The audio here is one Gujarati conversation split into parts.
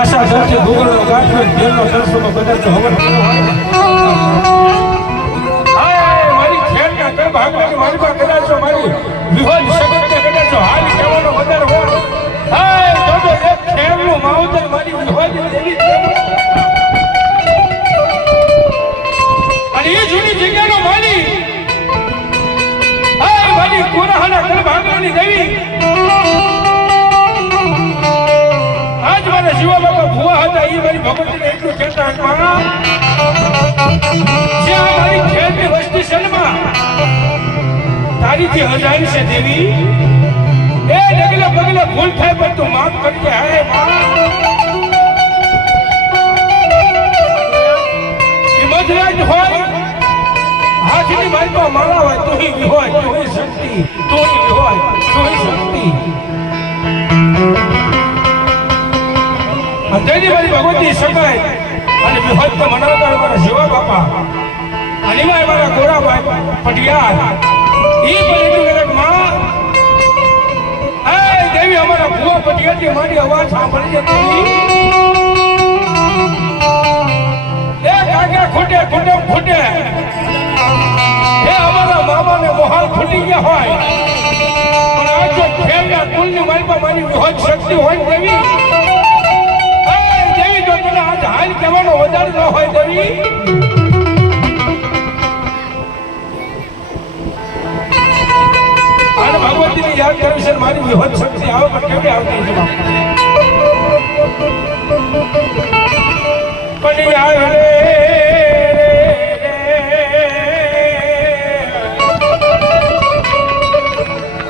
આશા ધરતી ભૂગોળનો ગાંઠ દિલનો દર્શનો કદાચ હવન મારી ખેલના કઈ ભાગની મારી પાસે કદાચ મારી વિહોજ શબ્દ કદાચ હાલ કહેવાનો વધારે હોય તો એક ખેલનું માવતર મારી વિહોજ દેવી અને એ જૂની જગ્યાનો માલી મારી કોરાહાના કઈ ભાગની દેવી આજ મારા શિવા બાપા ભુવા હતા એ મારી ભગવતીને એટલું કહેતા જે આ મારી ખેલની વસ્તી સન્મા તારીથી હજાર છે દેવી એ ડગલે પગલે ભૂલ થાય પણ તું માફ કરજે હે મધરાજ હોય હાથની મારી તો માળા હોય તું હોય તું શક્તિ તું હોય તું શક્તિ અંતેની મારી ભગવતી શકાય અને વિહોત તો મનાવતા મારા શિવા બાપા અને મારા ગોરાભાઈ પટિયાર એ પણ એટલું કદાચ માં દેવી અમારા ભુવા પટિયારની મારી અવાજ સાંભળી જતી એ કાકા ખૂટે ખૂટે ખૂટે એ અમારા મામાને મોહાલ ફૂટી ગયા હોય પણ આ જો ખેલના કુલની મારી મારી વિહોત શક્તિ હોય દેવી જો તને આજ હાલ કહેવાનો વધારે ન હોય દેવી અને ભગવતીને યાદ કરવી છે મારી વિહોત શક્તિ આવે પણ કેવી આવતી છે પણ આવે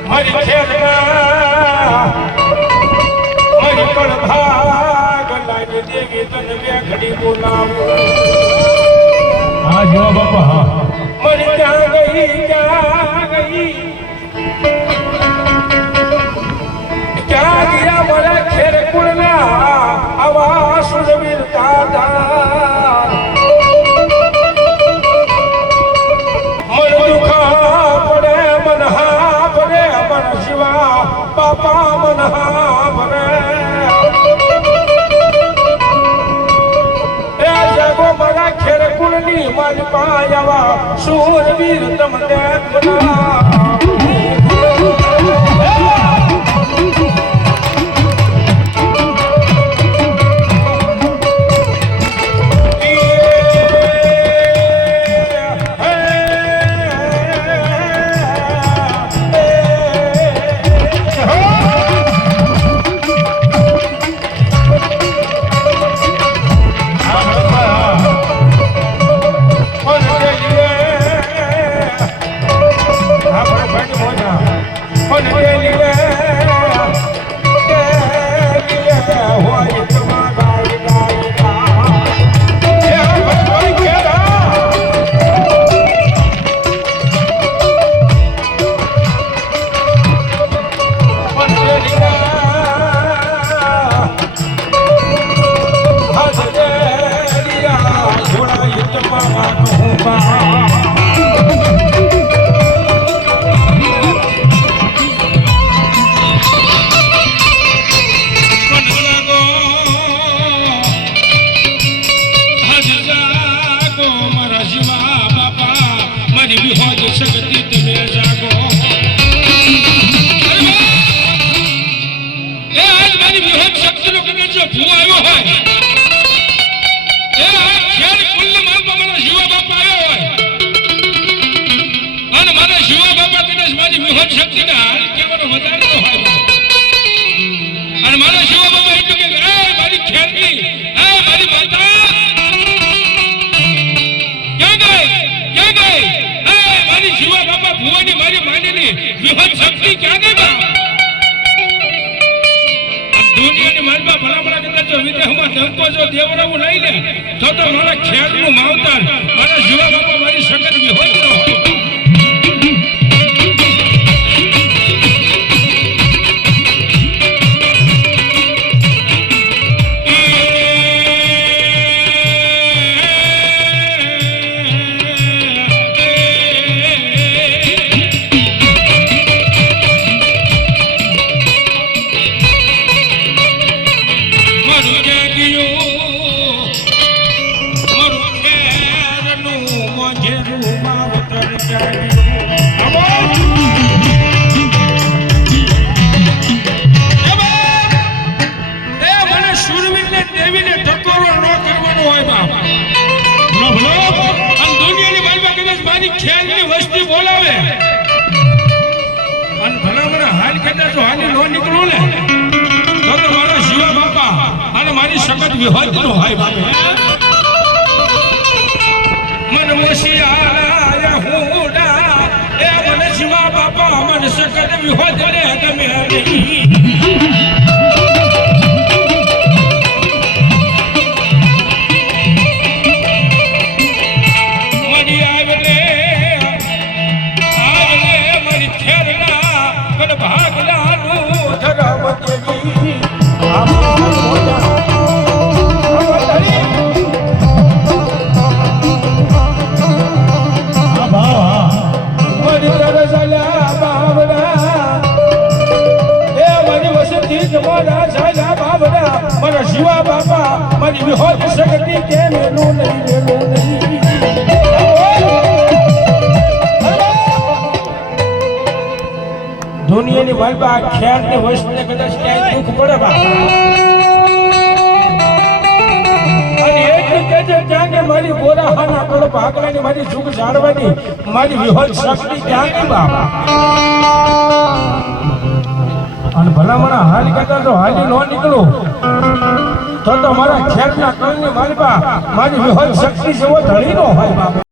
મારી ખેલના મારી કળભા દેવી તને બે ઘડી બોલાવો હા જવા બાપા હા મરી ક્યાં ગઈ ક્યાં ગયા મારા ખેર કુળના આવા સુરવીર દાદા મન દુખા પડે મન હા પડે મન શિવા બાપા મન હા પડે મારા ખેર કુળની મારી પાયાવા શૂરવીર તમને દેવરાવું લઈ લે તો મારા ખેડનું માવતર મારા શિવા બાપા મારી સગત વિહોત ન હોય મારું જાગ્યું મારું ખેરનું મોજેરું માવતર જાગ્યું મને સુરવીરને દેવીને ટકોરો ન કરવાનો હોય બાપ અને દુનિયાની બાજુમાં કદાચ મારી ખ્યાલની વસ્તી બોલાવે અને ભલા મને હાલ કદાચ હાલી ન નીકળું ને તો મારા શિવા બાપા અને મારી સખત વિહોત નો હોય બાપે મન મોશિયા હુડા એ મને શિવા બાપા મન સખત વિહોત ને ગમે નહીં મારા શિવા બાપા મારી વિહોત શક્તિ કે મેલું નહીં દુનિયાની વાલબા ખ્યાલ ને વસ્તુને કદાચ ક્યાંય દુઃખ પડે અને એટલું કે છે ત્યાં કે મારી ગોરાહાના કળો ભાગવાની મારી સુખ જાળવાની મારી વિહોત શક્તિ ક્યાં ગઈ બાપા અને ભલામણા હાલ કરતા તો હાલી ન નીકળું તો મારા ખેતના કળની માલબા મારી વિહોત શક્તિ જેવો ધણી નો હોય બાપા